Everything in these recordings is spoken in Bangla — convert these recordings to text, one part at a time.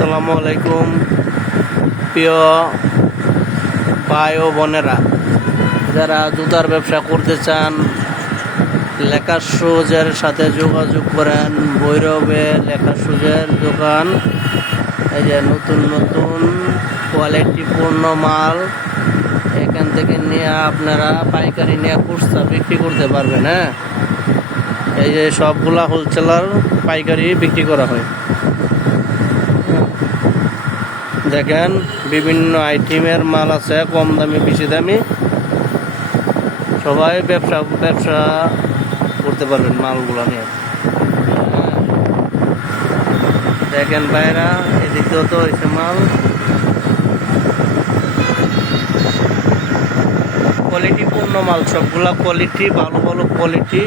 আসসালামু আলাইকুম প্রিয় ভাই ও বোনেরা, যারা জুতার ব্যবসা করতে চান লেখা শুজের সাথে যোগাযোগ করেন। ভৈরবে লেখা শুজের দোকান। এই যে নতুন নতুন কোয়ালিটিপূর্ণ মাল এখান থেকে নিয়ে আপনারা পাইকারি নিয়ে খুচরা বিক্রি করতে পারবেন। হ্যাঁ, এই যে সবগুলা হোলসেলার পাইকারি বিক্রি করা হয়। দেখেন বিভিন্ন আইটেমের মাল আছে, কম দামি বেশি দামি, সবাই ব্যবসা করতে পারবেন মালগুলো নিয়ে। দেখেন ভাইরা, এদিকেও তো হয়েছে মাল, কোয়ালিটিপূর্ণ মাল, সবগুলা কোয়ালিটি, ভালো ভালো কোয়ালিটি।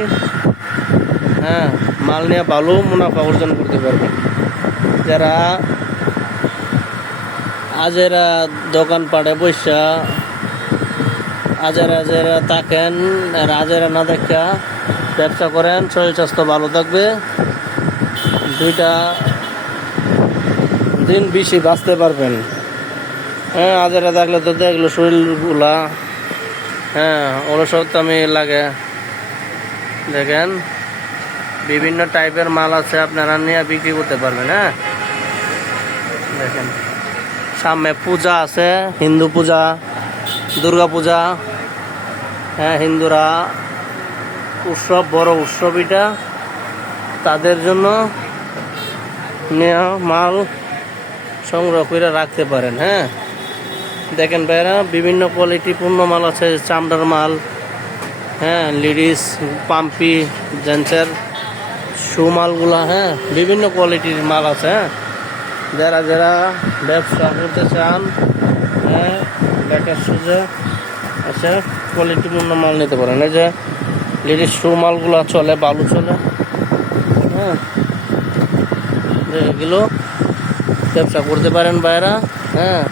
হ্যাঁ, মাল নিয়ে ভালো মুনাফা অর্জন করতে পারবেন। যারা আজেরা দোকান পাড়ে বৈশা আজেরা থাকেন, আজেরা না দেখা ব্যবসা করেন, শরীর স্বাস্থ্য ভালো থাকবে, দুইটা দিন বেশি বাঁচতে পারবেন। হ্যাঁ, আজেরা থাকলে তো দেখলো শরীরগুলা, হ্যাঁ, অলসতামি লাগে। দেখেন বিভিন্ন টাইপের মাল আছে, আপনারা নিয়ে বিক্রি করতে পারবেন। হ্যাঁ, দেখেন সামনে পূজা আছে, হিন্দু পূজা, দুর্গা পূজা। হ্যাঁ, হিন্দুরা উৎসব, বড় উৎসব এটা, তাদের জন্য নেওয়া মাল সংগ্রহ করে রাখতে পারেন। হ্যাঁ, দেখেন ভাইরা, বিভিন্ন কোয়ালিটিপূর্ণ মাল আছে, চামড়ার মাল, হ্যাঁ, লেডিস পাম্পি, জেন্টসের শু মালগুলা, হ্যাঁ, বিভিন্ন কোয়ালিটির মাল আছে। হ্যাঁ, যারা যারা ব্যবসা করতে চান, হ্যাঁ, লেখা সুজে আছে, কোয়ালিটিপূর্ণ মাল নিতে পারেন। এই যে লেডিস শু মালগুলো চলে, বালু চলে। হ্যাঁ, এগুলো ব্যবসা করতে পারেন ভাইরা। হ্যাঁ।